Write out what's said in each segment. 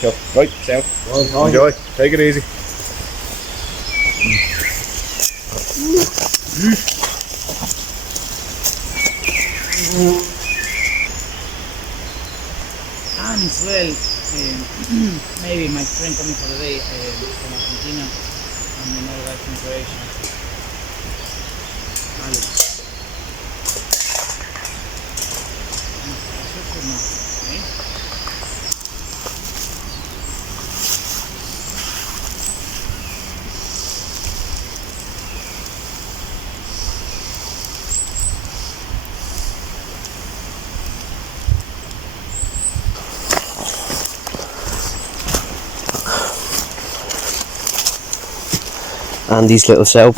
So, right, ciao. Enjoy. Take it easy. And as well, maybe my friend coming for the day from Argentina and another guy from Croatia. Alex. Andy's little setup.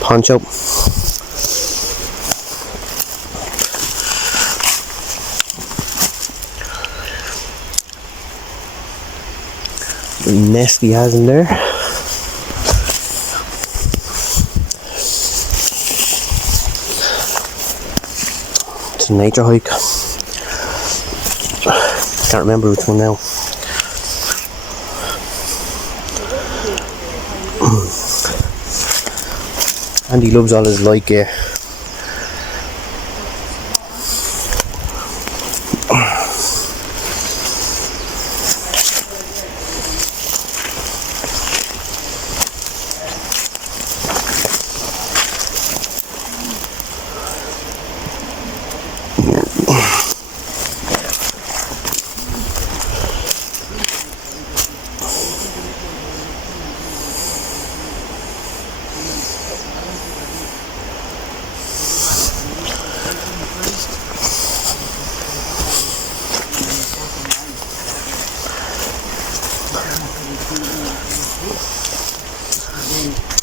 Poncho. The nest he has in there. It's a nature hike. Can't remember which one now. And he loves all his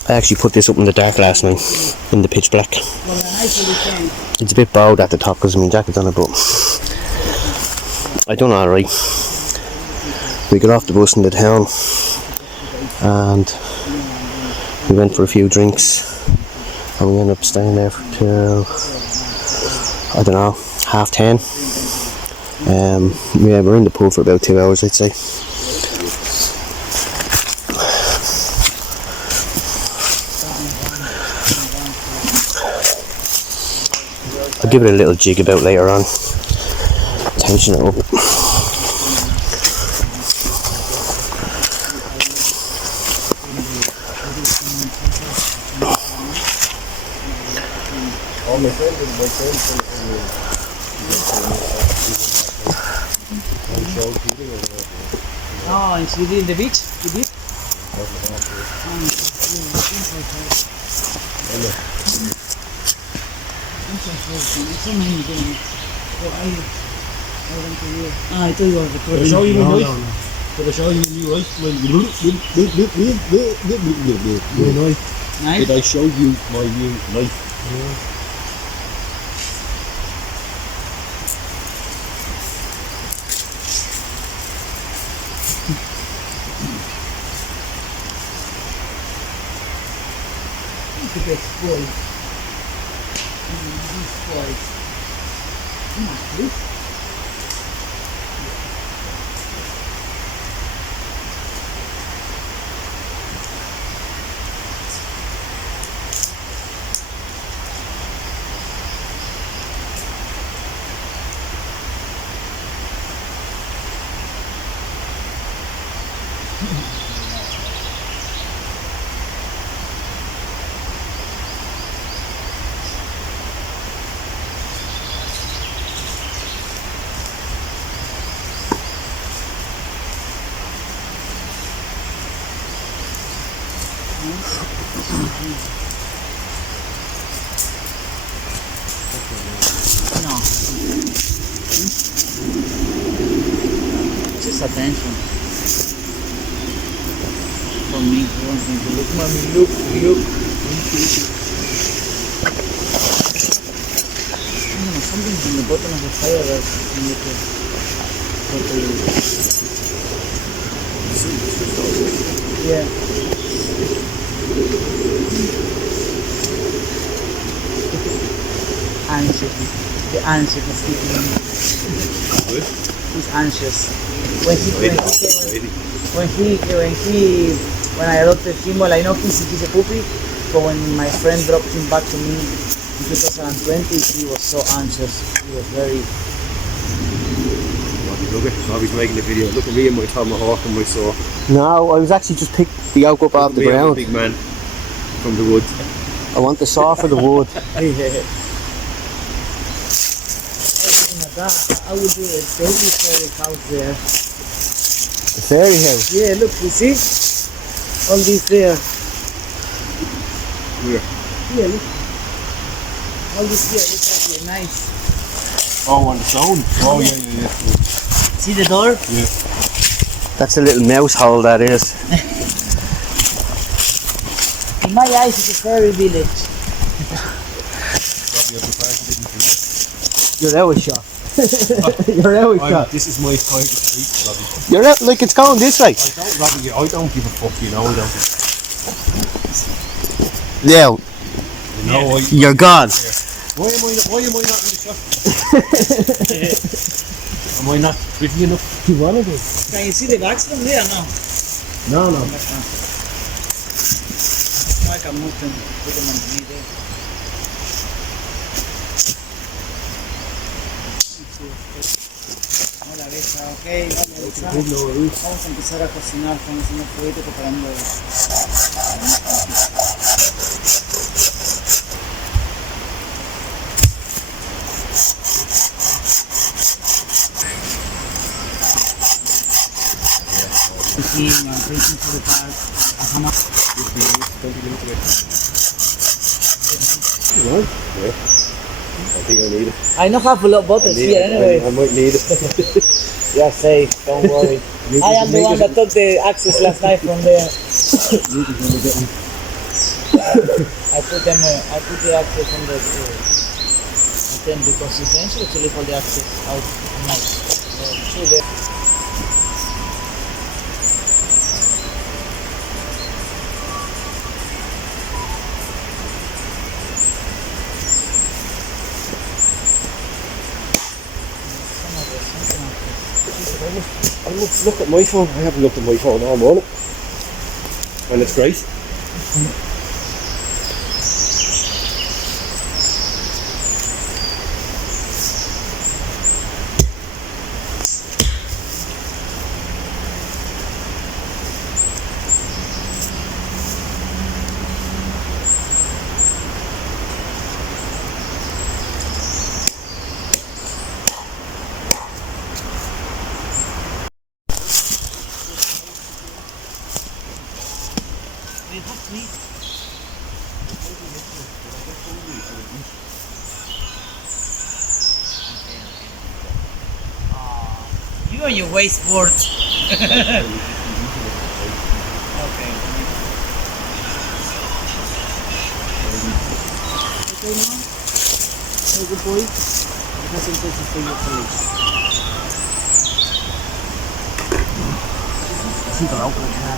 I actually put this up in the dark last night, in the pitch black. It's a bit bowed at the top because my jacket's on it, but I done alright. We got off the bus in the town and we went for a few drinks and we ended up staying there till, I don't know, 10:30. Yeah, we're in the pool for about 2 hours, I'd say. I'll give it a little jig about later on. Tension it up. Oh, and you did in the beach? You did? I thought you were recording. Show you my knife. Did I show you my knife? Knife? Did I show you my new knife? Look at that spoil. These spoils. This? No. Just attention. For me, you want me to look, mommy, look. Something's in the bottom of the fire that you need to yeah. anxious. The anxious is eating. Good. He's anxious. When I adopted him, well, I know he's a puppy, but when my friend dropped him back to me in 2020, he was so anxious. He was very. Look at Bobby's making the video. Look at me and my tomahawk and my saw. No, I was actually just picked the yoke up off the Me, I'm a ground. big man from the woods. I want the saw for the wood. I would do a baby fairy house there. The fairy house. Yeah, look, you see? All these there. Where? Yeah, look. All these here, look like they're nice. Oh, on the stone. Oh, yeah. See the door? Yeah. That's a little mouse hole, that is. In my eyes, it's a fairy village. Bobby, I'm surprised you didn't finish. You're out of shot. You're out of shot. This is my private street, Bobby. You're out, like it's going this way. I don't give a fuck, you know. I don't. Yeah, You know, you're gone. Why am I not in the shot? Am I not pretty enough? You want to be? Can you see the bags from there? No. No. I can move them, put them underneath there. Hola, Besa, ok, vale, Besa. Vamos a empezar a cocinar, estamos haciendo fueguito preparando el... I'm waiting for the bag. How much? 20 minutes away. Right? Yeah. I think I need it. I don't have a lot of bottles here anyway. I might need it. You're safe, don't worry. I am the one that took the access last night from there. I put the access on the then because essentially to leave all the access out at night. So through there. I must look at my phone. I haven't looked at my phone all morning. And it's great. You and your wasteboard. Okay. Okay, Mom? You're a good boy? That's important for your police. Xin cậu ốc ha.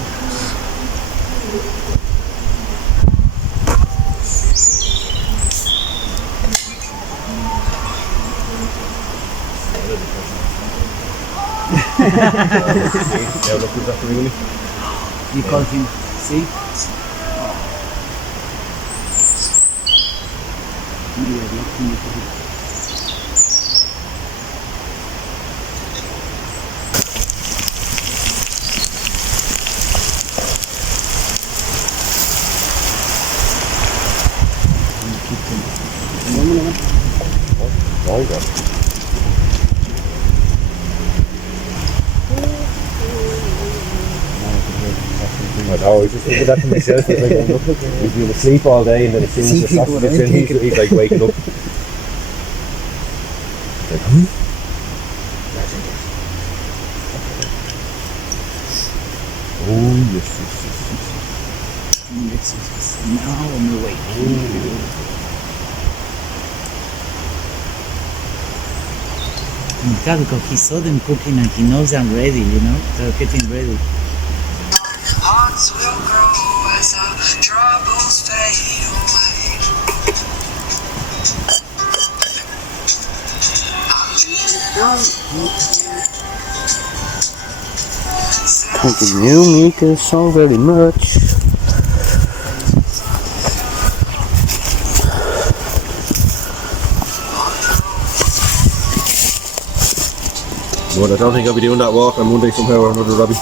Yeah, look who's after me. You call him, see? Oh, you got it. I know, I was just thinking that to myself. It's like, he's been asleep all day, and then as soon as the sausage gets in, he's like waking up. Like, oh, yes. Now on the way. Because he saw them cooking and he knows I'm ready, you know? They're getting ready. Hearts will grow as our troubles fade away. Thank you, Mika, so very much. Well, I don't think I'll be doing that walk on Monday somehow or another, Robbie.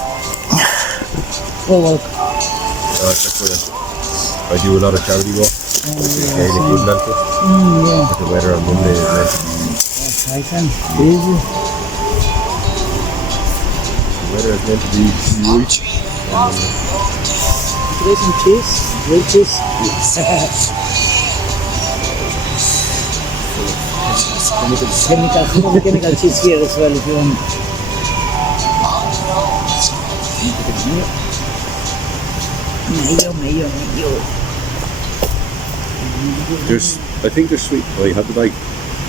Oh, well. I do a lot of charity walk. Gaelic woodland stuff. Yeah. But the weather on Monday is meant to be. That's nice and easy. The weather is meant to be sweet. Try some cheese, grilled cheese. Chemical cheese here as well if you want. Mayo. I think there's sweet. Oh, you have the bag.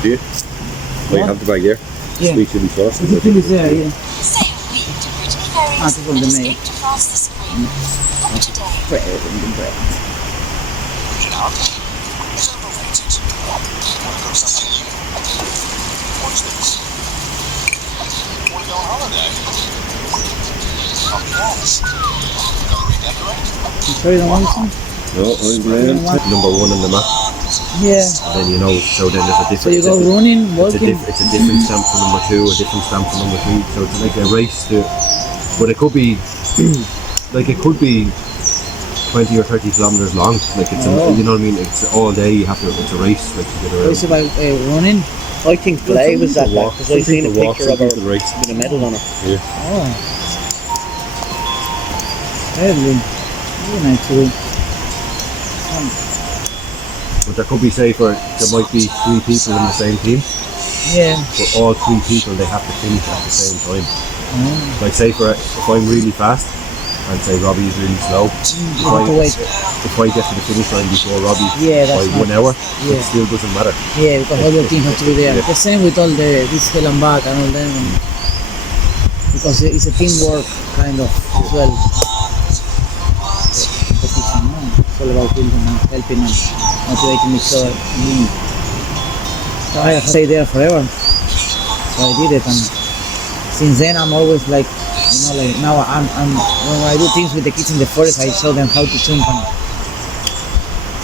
Do you? Oh, you have the bag there? Yeah. Sweet chili sauce. The chili is there, yeah. Sail week to Brittany Ferries Ah, from the and mail. escape to France this spring. Book today. Bread and the bread. Is overrated. Want to cook something new? Watch this. Want to go on holiday? Not plans. Gotta redecorate. You sure you don't want some? No, I'm grand. Number one on the map. Yeah. And then you know, so then there's a So different. you go running, walking. It's a different stamp for number two, a different stamp for number three. So it's like a race to. But it could be, like it could be 20 or 30 kilometers long. Like it's, you know what I mean? It's all day. You have to. It's a race. Like to get around. Race about running. I think Blay was that walk. because I seen a Walk, picture of some her people race. with a medal on her. Yeah. Oh. Very nice too. But there could be, say, there might be 3 people in the same team. Yeah. But all 3 people they have to finish at the same time. Like say if I'm really fast and say Robbie is really slow, if I get to the finish line before Robbie by 1 hour, it still doesn't matter. Yeah, because all your team has to be there. Yeah. The same with all this hell and back and all them. Because it's a teamwork kind of as well. Competition, no? It's all about building and helping and motivating each other. So I have to stay there forever. So I did it, and since then I'm always like, like now I'm when I do things with the kids in the forest, I show them how to jump,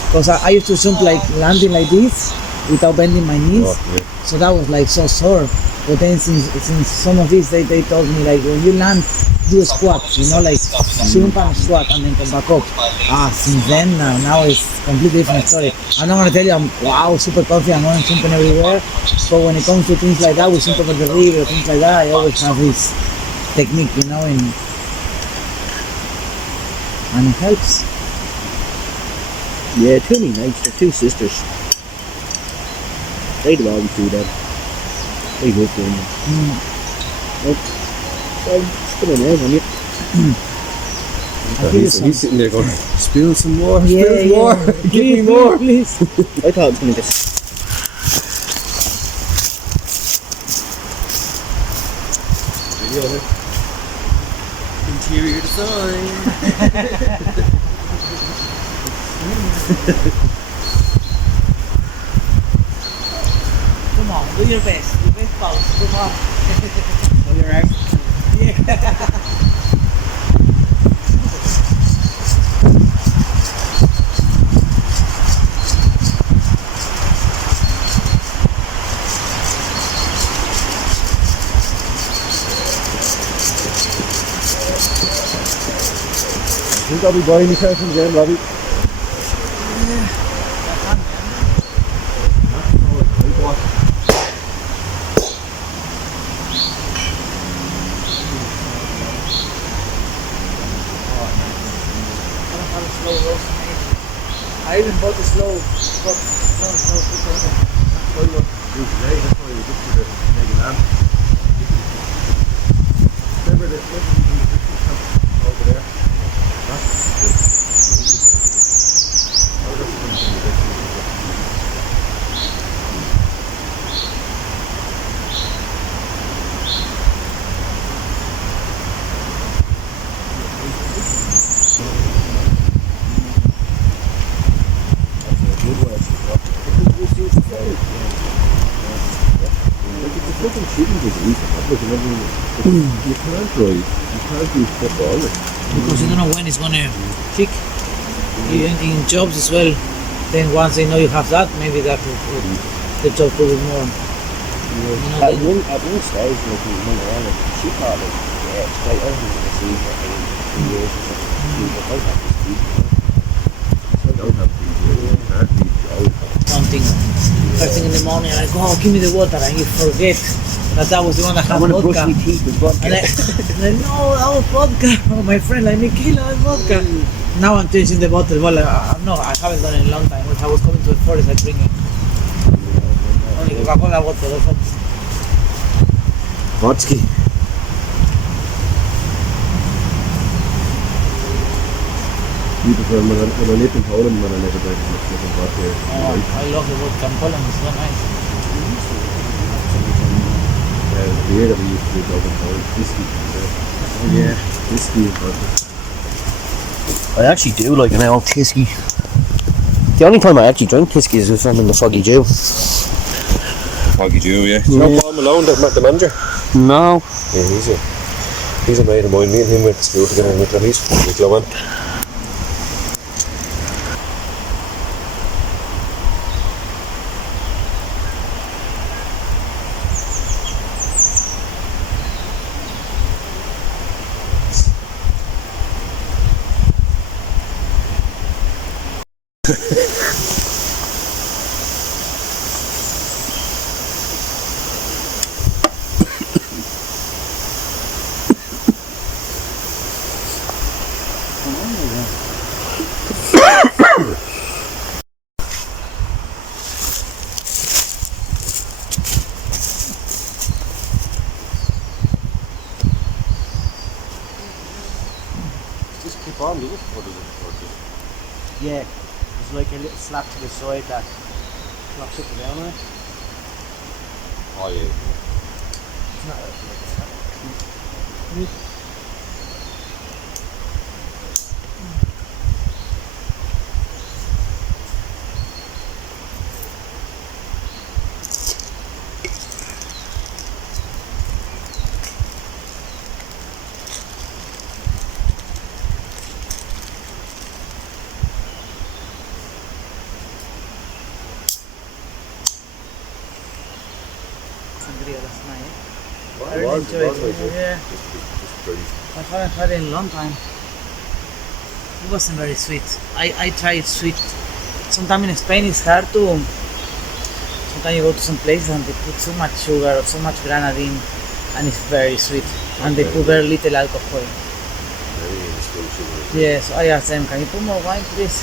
because I used to jump like landing like this without bending my knees. Oh, yeah. So that was like so sore. But then since some of this they told me like when you land, do a squat, like jump and squat and then come back up. Since then now it's completely different story. I'm not gonna tell you I'm super confident, I'm jumping everywhere. But when it comes to things like that, we jump over the river, things like that, I always have this technique, and it helps. Yeah, two nice. They're 2 sisters. They'd always do that. They love doing that. I'm still in there, He's sitting there going, spill some more, Yeah, spill more, give me more. Please. I thought it was going to get. Interior design. Come on, do your best. Your best pose. Come on. Oh, you're right. I think I'll be buying myself some again, Robbie. I even bought a slow spot. Remember the over there? Fucking shooting You can't drive. You can't do football. Because you don't know when it's gonna kick. Even in jobs as well. Then once they know you have that, maybe that will the job will be more. At one stage, like, you remember, like, she thought, like, yeah, it's great, I think I'm going to see her in 2 years or something. But I have this speed. I don't have these. You can't be out. Something first thing in the morning, like, oh, give me the water, and you forget that was the one that had I want to brush vodka. my teeth with vodka. And I no, that was vodka. Oh, my friend, like, Nikila, that's vodka. Now I'm changing the bottle. Well, no, I haven't done it in a long time. If I was coming to the forest, I'd bring it. Only Coca-Cola bottle or something. Vodka. You prefer when I lived in Poland, when I never drank as much different vodka. Oh, I love the vodka in Poland. It's so nice. The beer that we used to drink over in Poland, whiskey. Yeah. Whiskey and vodka. I actually do like an old Tisky. The only time I actually drink Tisky is if I'm in the Foggy Jew. Foggy Jew, yeah. Yeah. No Paul Malone, the manager? No. Yeah, he's a mate of mine. Me and him went to school together in Wicklow. He's from Wicklow, man. Just keep on, does it? Or does it? Yeah. There's like a little slap to the side that knocks it down on it. Oh, yeah. It's not like a slap. Sangria last night. Well, I really enjoyed it. Yeah. Just pretty. I haven't had it in a long time. It wasn't very sweet. I tried sweet. Sometimes in Spain it's hard to. Sometimes you go to some places and they put so much sugar or so much grenadine and it's very sweet. And they put very little alcohol. Maybe it's full of sugar. Yeah, so I asked them, can you put more wine please?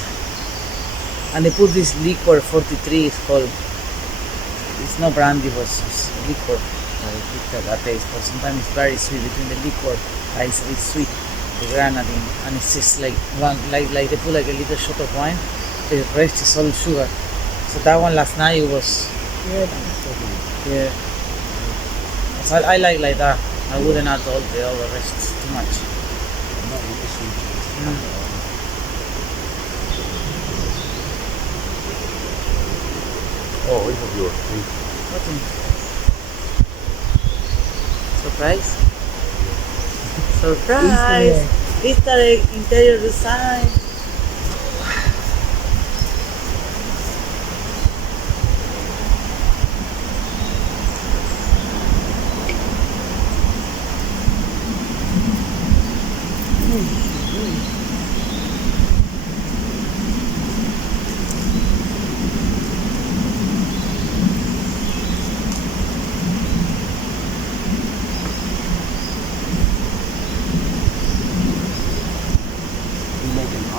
And they put this liquor 43 it's called. It's not brandy but it's liquor. That taste, but sometimes it's very sweet between the liquor and it's sweet, the grenadine, and it's just like one like they put like a little shot of wine. The rest is all sugar. So that one last night it was yeah. So I like that. I wouldn't add all the rest too much. Oh, I have your thing. What thing? Surprise? Surprise! Easter egg interior design.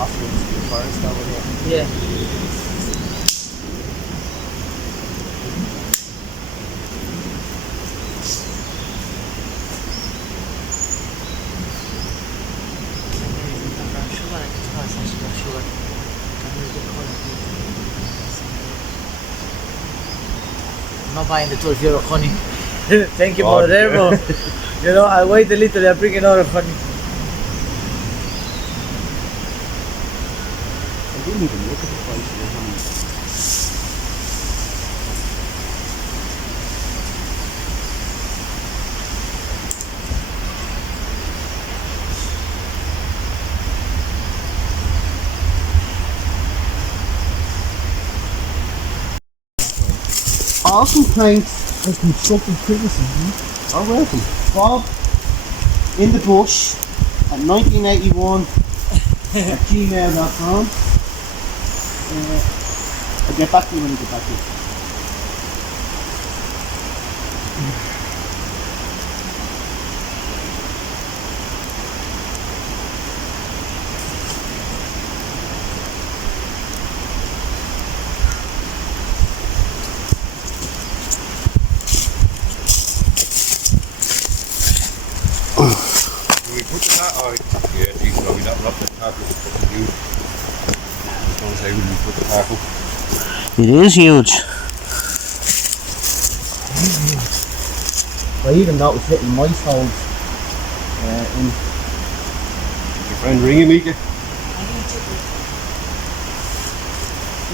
Offerings to the forest over there. Yeah. I'm not buying the 12 euro honey. Thank you for the demo. You know, I wait a little, I bring another honey. I didn't even look at the price of the honey. more complaints. There's constructive criticism. Are welcome. Bob in the bush at 1981 at gmail.com. I'll get back to you when I get back to you. Do we put the cat on? Yeah, geez, no, we don't wrap the cat with the fucking huge. I was going to say, when we put the cat up. It is huge. I even noticed little mice holes in. Your friend ringing me? You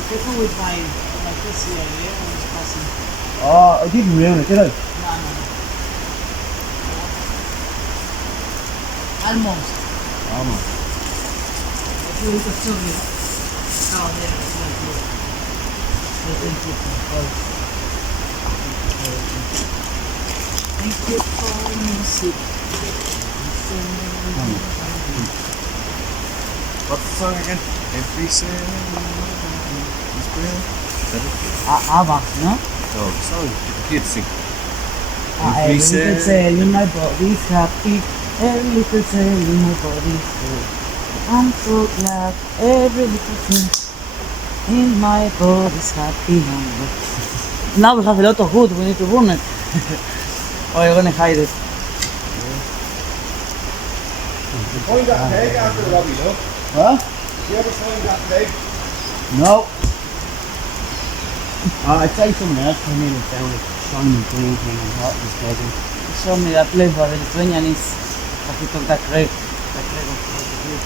could always find like this here, yeah, when it's passing. Oh, I didn't ruin it, did I? No. Almost. If you look at something down there, it's like this. Thank you for music. What's the song again? Every cell is breath. Is that it? Ava, no? No, the song the kids sing. Every little cell in my body's happy. Every little cell in my body's full. I'm so glad every little thing in my body's happy. Now we have a lot of wood, we need to burn it. Or you're gonna hide it. Find that peg after Robbie, look. Huh? Did you ever find that peg? No. I'd say someone else came in and found a shiny green thing and thought it was pleasant. Show me that place where the Lithuanians that we took that crate. That crate of here.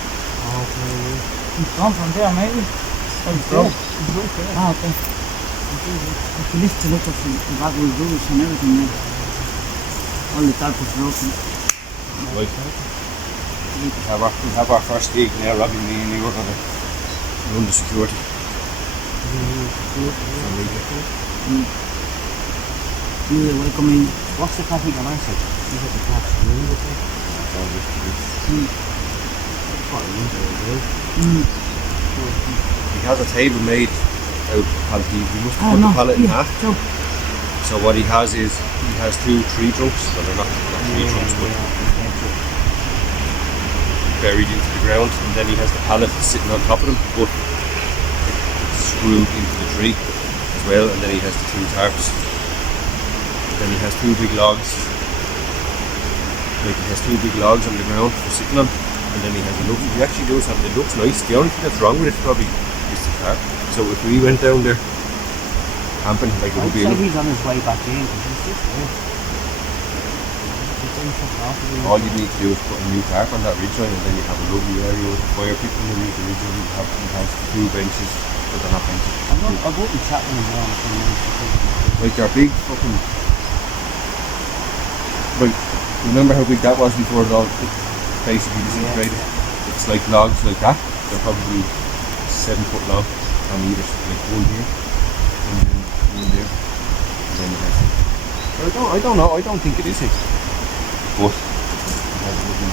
It's gone from there, maybe? Oh, it's there. It's right there. Ah, okay. If you lift a lot of the bagel doors and everything there. All the tarp is broken. Right. We have our first gig now, Robbie, me and you were going to run the security. You are welcoming. What's the traffic on our side? You have the tax room with it. He has a table made out of pallet. We must put the pallet in half. So what he has is, he has 2 tree trunks, well they're not tree trunks, but buried into the ground, and then he has the pallet sitting on top of them, but it's screwed into the tree as well, and then he has the 2 tarps. And then he has 2 big logs. Like he has 2 big logs on the ground for sitting on, and then he has a look. He actually does have, it looks nice. The only thing that's wrong with it probably is the tarp. So if we went down there camping, like it would be he's on his way back in. all you need to do is put a new tarp on that ridgeline, and then you have a lovely area with the fire pit underneath the ridgeline. He has 2 benches, but they're not benches. I wouldn't chat with him now. Like they're big fucking. Like, remember how big that was before it all basically disintegrated? It's like logs like that. They're probably 7 foot long on either, like one here, and then one there, and then the rest. So I don't know. I don't think it is it. But it has a lovely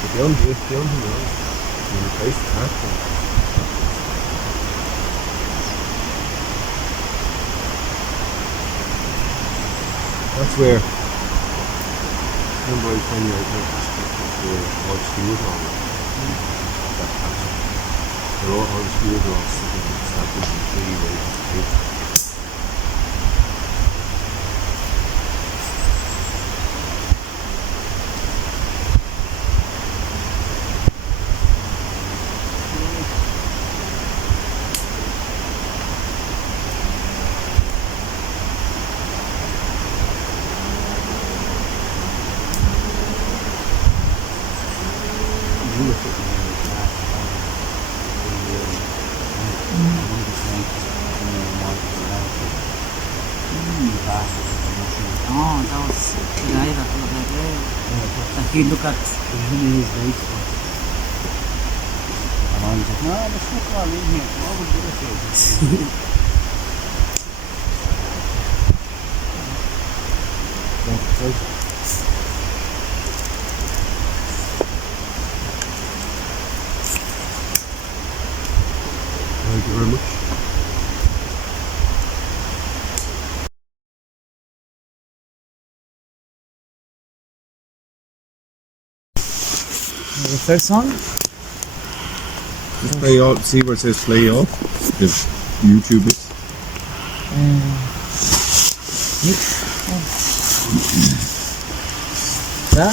but the only thing wrong is you replace the tarp. That's where, remember I was telling you the old skewers on it? That patch. All the skewers are all sitting in the stack in the tree where you have to take. Oh, that was the guy that was like there. Aquí, look at his face. And I was like, no, let's look all in here. What would you do? Thank you very much. The first song? Just play all, see where it says play all, if YouTube is. ¿Ya?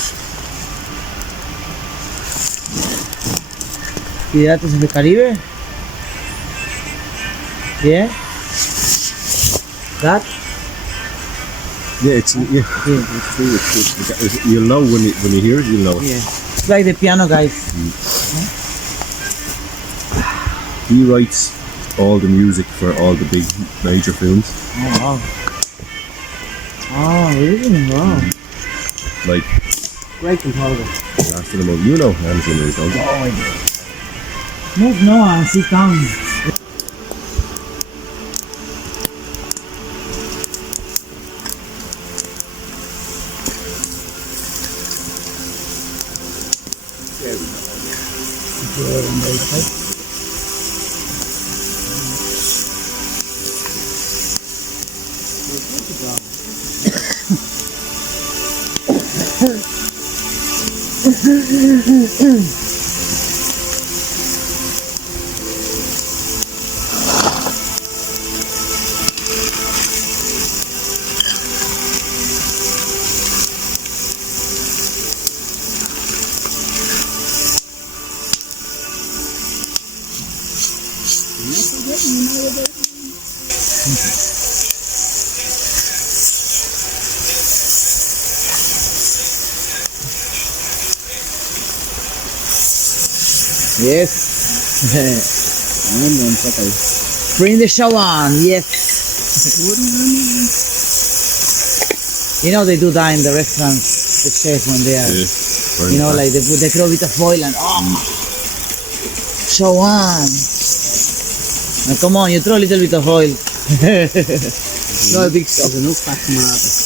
Piratas en el Caribe. Yeah. That? Yeah, it's true. It's you'll know when you hear it. You'll know it. Yeah. It's like the piano guys. He writes all the music for all the big major films. Oh wow. Oh really? Wow. Like Great composer. last of the movie, you know, Hans Zimmer, don't you? Oh I do. Move no and sit down. Yes. Bring the show on, yes. You know they do that in the restaurants, the chef when they are, you know, like they put the a bit of oil and show on. Now, come on, you throw a little bit of oil. No a big stuff. There's enough fat tomatoes.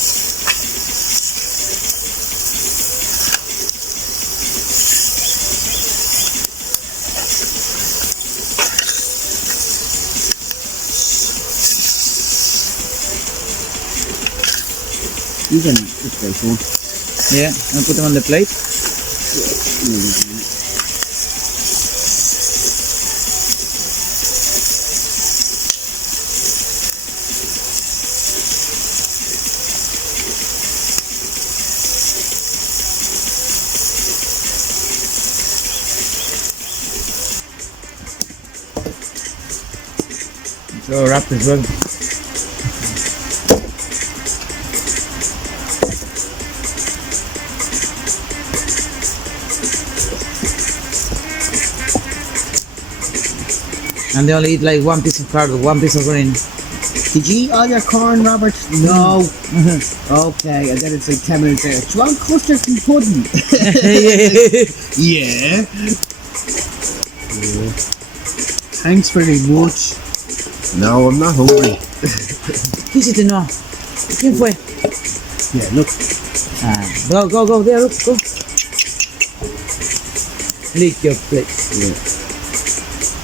You can put this one. Yeah, and put them on the plate. So wrapped as well. And they only eat like one piece of carrot, one piece of green. Did you eat all your corn, Robert? No. Okay, and then it's like 10 minutes later. Do you want custard and pudding? Yeah. Thanks very much. No, I'm not hungry. ¿Qué hiciste? No. ¿Quién fue? Yeah, look. Go, there, look, go. Lick your plate.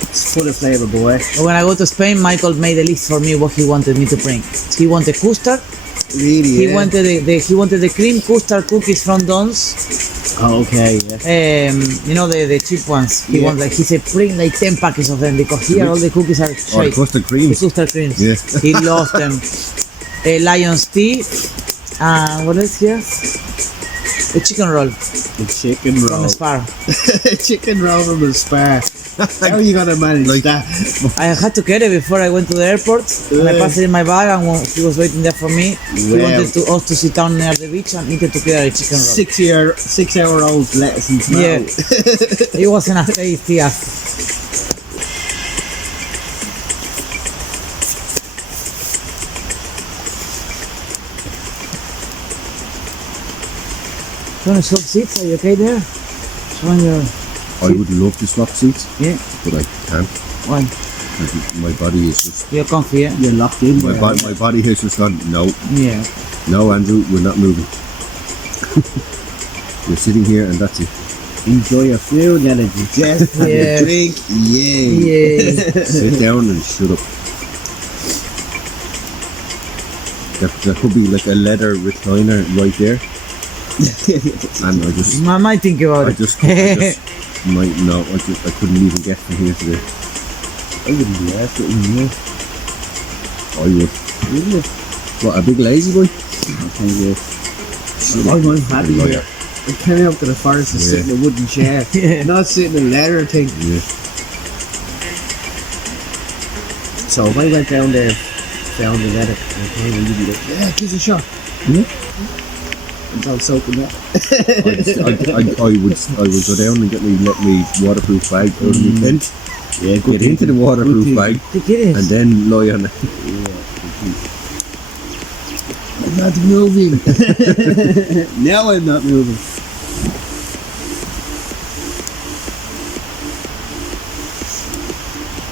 It's full of flavour, boy. When I go to Spain, Michael made a list for me what he wanted me to bring. He wanted custard. Really? He Yeah. wanted the cream custard cookies from Don's. Oh, okay, yeah. You know the cheap ones. He Yeah. he said bring like 10 packets of them because here all the cookies are Or the shaped. custard The creams. custard creams. Yeah. He loves them. Lion's tea. And what else here? A chicken roll The chicken from roll. Spar. Chicken roll from the Spar. How are you gonna manage Like- that? I had to get it before I went to the airport. And I passed it in my bag, and when he was waiting there for me, he Wow. wanted us to sit down near the beach and eat together a chicken roll. 6-hour-old lettuce and tomato. Yeah. It wasn't as tasty as. you want to swap seats? Are you okay there? So on your I would love to swap seats, yeah. but I can't. Why? My body is just. You're comfy, yeah. You're locked in. My body has just gone. No, Yeah. no, Andrew, we're not moving. We're sitting here, and that's it. Enjoy your food, and just have Yeah. a drink. Yay. Yeah. Sit down and shut up. There could be like a leather recliner right there, and I might think about I it. just might no. I couldn't even get from here today. I wouldn't be after you. I would. Wouldn't it? What, a big lazy boy? Thank you. I'm happy Liar. here. I came out to the forest to sit in a wooden chair. Yeah. Not sitting in a leather thing. Yeah. So if I went down there, found the leather, okay, and you'd be like, yeah, give it a shot. And I'm soaking wet. I would go down and let me waterproof bag out of my tent. Yeah, Get into the waterproof bag Think it is. and then lie on it. I'm not moving. Now I'm not moving.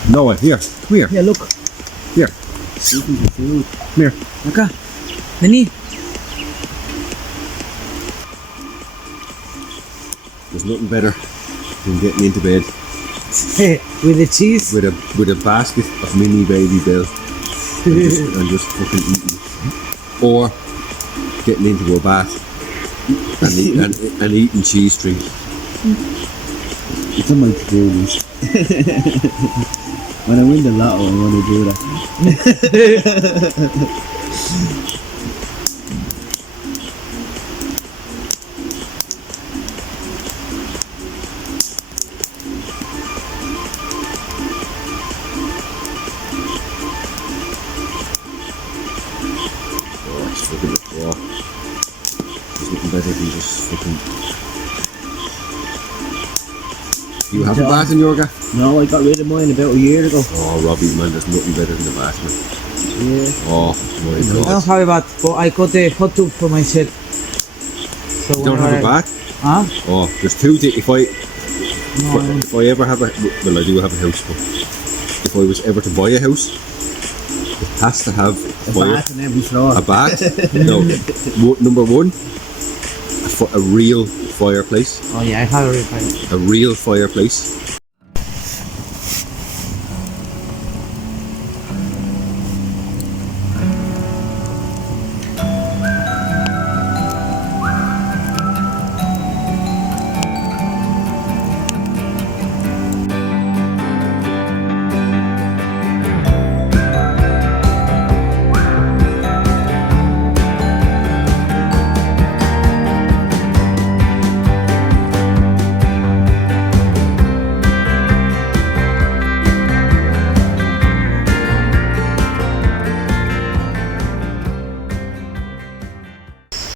Noah, here, come here, Yeah, look. here, Speaking of food, come here. Naka. Nani? There's nothing better than getting into bed With the cheese. with a basket of mini baby Bell and just fucking eating, or getting into a bath and eating cheese string. it's on my to-do list. When I win the lotto, I want to do that. Oh, it's fucking raw. There's nothing better than just fucking. You have a bath in your gaff? No, I got rid of mine about a year ago. Oh, Robbie, man, there's nothing better than the bath, man. Yeah. Oh my I don't god. have a bath, but I got a hot tub for my shed. So You don't have a whenever I- bath? Huh? Oh, there's two things. If I No. if I ever have a, well, I do have a house, but if I was ever to buy a house, it has to have A fire, bath in every floor. a bath. No, number one, a real fireplace, Oh yeah, I have a refine. a real fireplace,